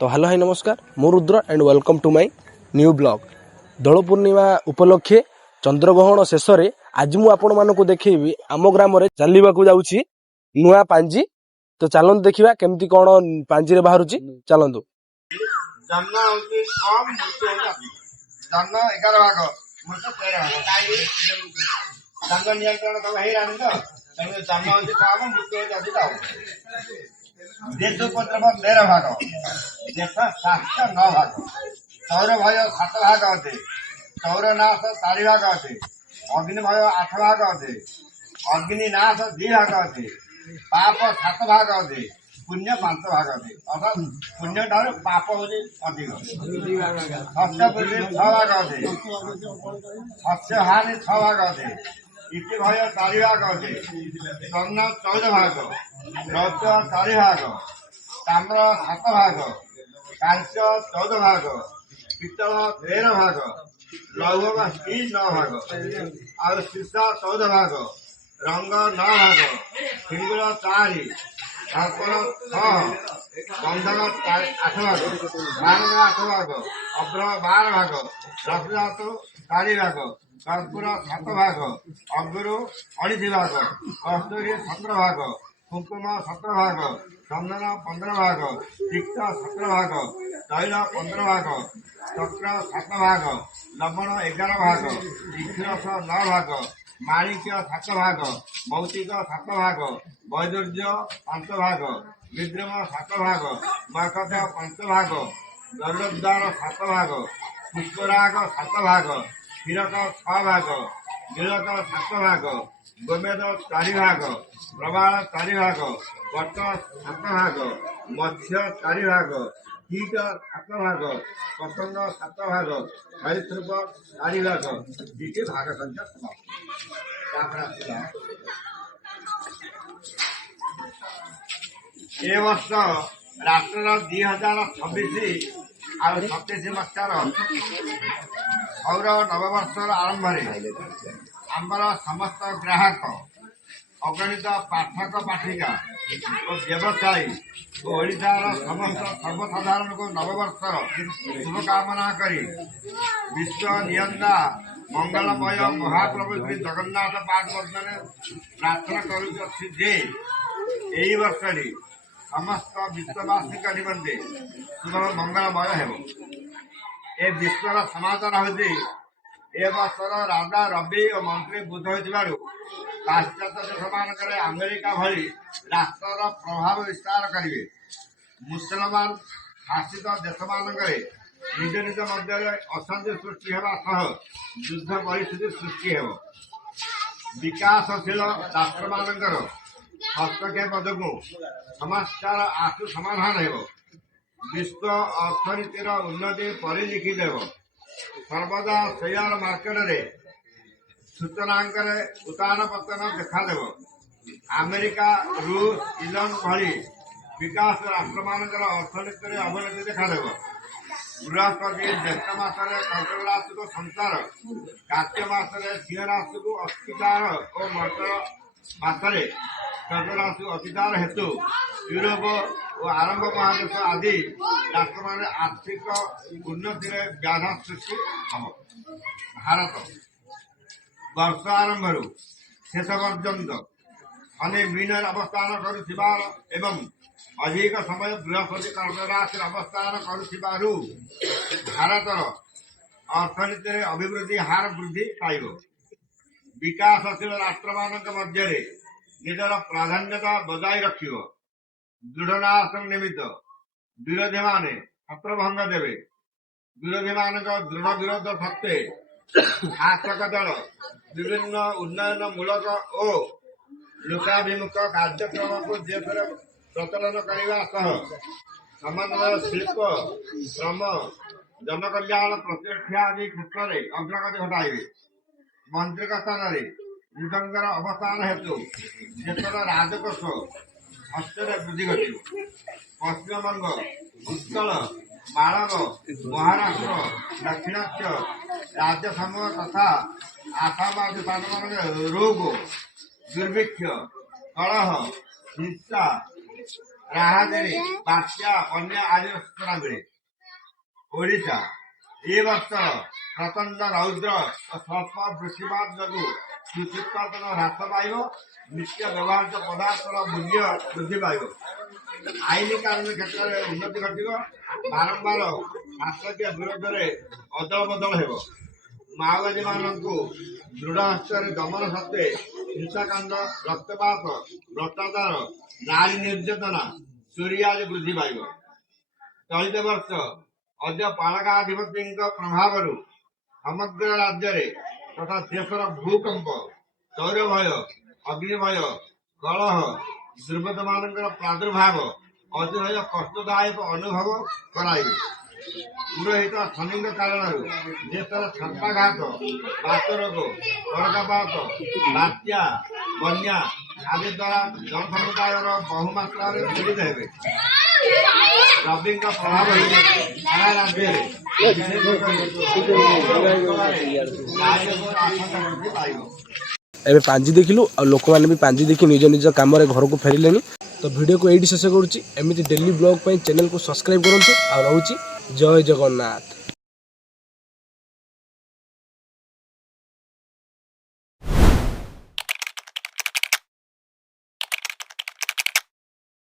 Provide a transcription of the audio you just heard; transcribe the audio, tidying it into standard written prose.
तो hello hi नमस्कार मु Rudra and welcome to my new blog. Dol Purnima उपलक्षे चंद्रग्रहण शेष में आज मु आपण मानक देखी आम ग्राम में चलवाक जाऊँगी नुआ पांजी। तो चलतु देखा केमती कौन पांजी रे बाहर चलतु। देश उपद्रव 13 भाग, देश शास्त्र 9 भाग, सौर भय 7 भाग अटे, सौरनाश 4 भाग अटे, अग्नि भय 8 भाग अटे, अग्निनाश 2 भाग अटे, पाप 7 भाग अटे, पुण्य 5 भाग अटे। अर्थात पुण्य ठार पाप हूँ अधिक। शस्य वृद्धि 6 भाग अटे, शस्य हानि 6 भाग अटे, इति भय 4 भाग अटे, स्वर्ण 14 भाग, रौद्र 4 भाग, ताम्र 7 भाग, कांस्य 14 भाग, पितल 13 भाग, लौह 9 भाग, और शीशा 14 भाग, रंग 9 भाग, हिंगुल 4, कर्कल 6, बंधक 8 भाग, बाणग 8 भाग, अभ्र 12 भाग, रसजात 4 भाग, कर्पूर 7 भाग, अगुरु 19 भाग, कस्तूरी 17 भाग, कुंकुम 17 भाग, चंदन 15 भाग, तिक्त 17 भाग, तैल 15 भाग, चक्र 7 भाग, लवण 11 भाग, इक्षरस 9 भाग, माणिक्य 7 भाग, भौतिक 7 भाग, वैदुर्य 5 भाग, विद्रम 7 भाग, मरकट 5 भाग, गरुड़द्वार 7 भाग, पुष्पराग 7 भाग, क्षीरक 6 भाग, नीलक 7 भाग, गोमेद 4 भाग, प्रबाल 4 भाग, पट 7 भाग, मत्स्य 4 भाग, कीट 7 भाग, पतंग 7 भाग, हरिश्रप 4 भाग, ये भाग संख्या समाप्त। ए वर्ष राष्ट्र 2026 और 27 मसीहार सौर नववर्षर आरंभ आमर समस्त ग्राहक अगणित पाठक पाठिका और व्यवसायी ओडार समस्त सर्वसाधारण को नववर्षर शुभकामना करी विश्व नियंता मंगलमय महाप्रभु श्री जगन्नाथ पादपद्मे प्रार्थना करुछि जे एई वर्षरी समस्त विश्ववासी निमंते शुभ मंगलमय हेब। ए विश्वर समाधान होती ए वर्षर राजा रवि और मंत्री बुध हो पाश्चात्य देश मानक अमेरिका भली राष्ट्र प्रभाव विस्तार करेंगे। मुसलमान शासित देश मानक निज निज मध्य अशांति सृष्टि होगा सह युद्ध परिस्थिति सृष्टि हो। विकासशील राष्ट्र मानकर हस्तक्षेप जो समस्यार आशु समाधान हो। विश्व अर्थनीतिर उन्नति परिलिखित हो। सर्वदा शेयर मार्केट रे सूचनांक उतान पतन देखादेव। अमेरिका रूस इंग्लैंड भली विकास राष्ट्र मानकर अर्थनीति अवनति देखादेव। बृहस्पति ज्येष्ठ मासरे कर्कट राशि को संसार, कार्तिक मासरे सिंह राशि को अतिचार और मकर मासरे कर्कट राशि अतिचार हेतु यूरोप और आरंभ महादेश आदि राष्ट्र मान आर्थिक उन्नति व्याधा सृष्टि हम। भारत वर्ष आरंभ शेष पर्यंत शनि मीन अवस्थान करुथिबार एवं अधिक समय बृहस्पति कर्कट राशि अवस्थान करुथिबारु भारतर अर्थनीति अभिवृद्धि हार वृद्धि पाइब। विकासशील राष्ट्र मानक मध्य निजर प्राधान्यता बजाय रखिब। दृढ़नाशन निमित्त विरोधी माने छत्रभंग देवे। विरोधी मान दृढ़ विरोध सत्वे शासक दल विभिन्न उन्नयन मूलक और लोकाभिमुख कार्यक्रम को देश प्रचलन करने सह समन्वय शिल्प श्रम जनकल्याण प्रतिरक्षा आदि क्षेत्र में अग्रगति घटाइबे। मंत्री स्थान में निजंगर अवस्थान हेतु देशर राजकोष हस्तर वृद्धि घटे। पश्चिमबंग उत्कल मालव महाराष्ट्र दक्षिणात्य राज्य समूह तथा आसाम आदि स्थान रोग दुर्भिक्ष कलह हिंसा ରାହାଗିରି ବାତ୍ୟା ବନ୍ୟା ଆଦିର ସୂଚନା ମିଳେ। ଓଡ଼ିଶା ଏ ବର୍ଷ ପ୍ରଚଣ୍ଡ ରୌଦ୍ର ଓ ସ୍ୱଳ୍ପ ବୃଷ୍ଟିପାତ ଯୋଗୁଁ କୃଷି ଉତ୍ପାଦନ ହ୍ରାସ ପାଇବ, ନିତ୍ୟ ବ୍ୟବହାର୍ଯ୍ୟ ପଦାର୍ଥର ମୂଲ୍ୟ ବୃଦ୍ଧି ପାଇବ, ଆଇନ କାନୁନ କ୍ଷେତ୍ରରେ ଉନ୍ନତି ଘଟିବ, ବାରମ୍ବାର ଶାସକୀୟ ବିରୋଧରେ ଅଦଳ ବଦଳ ହେବ। ମାଓବାଦୀମାନଙ୍କୁ ଦୃଢ଼ ହସ୍ତରେ ଦମନ ସତ୍ତ୍ୱେ ହିଂସାକାଣ୍ଡ, ରକ୍ତପାତ, ଭ୍ରଷ୍ଟାଚାର, ନାରୀ ନିର୍ଯାତନା, ଚୋରି ଆଦି ବୃଦ୍ଧି ପାଇବ। ଚଳିତ ବର୍ଷ ଅଦ୍ୟ ପାଳକାଧିପତିଙ୍କ ପ୍ରଭାବରୁ ସମଗ୍ର ରାଜ୍ୟରେ ତଥା ଦେଶର ଭୂକମ୍ପ, ସୌର ଭୟ, ଅଗ୍ନି ଭୟ, କଳହ, ଦୁର୍ବୃତ୍ତମାନଙ୍କର ପ୍ରାଦୁର୍ଭାବ ଅତିଶୟ କଷ୍ଟଦାୟକ ଅନୁଭବ କରାଇବେ। ପୁରୋହିତ ଶନିଙ୍କ କାରଣରୁ ଦେଶର ଛାପାଘାତ, ବାତରୋଗ, କରକାପାତ, ବାତ୍ୟା, ବନ୍ୟା ଆଦି ଦ୍ୱାରା ଜନସମୁଦାୟର ବହୁ ମାତ୍ରାରେ ପୀଡ଼ିତ ହେବେ। ରବିଙ୍କ ପ୍ରଭାବରେ ସାରା ରାଜ୍ୟରେ ଆଶଙ୍କା ବୃଦ୍ଧି ପାଇବ। ଏବେ ପାଞ୍ଜି ଦେଖିଲୁ ଆଉ ଲୋକମାନେ ବି ପାଞ୍ଜି ଦେଖି ନିଜ ନିଜ କାମରେ ଘରକୁ ଫେରିଲେଣି। ତ ଭିଡ଼ିଓକୁ ଏଇଠି ଶେଷ କରୁଛି। ଏମିତି ଡେଲି ବ୍ଲଗ୍ ପାଇଁ ଚ୍ୟାନେଲକୁ ସବସ୍କ୍ରାଇବ୍ କରନ୍ତୁ। ଆଉ ରହୁଛି ଜୟ ଜଗନ୍ନାଥ।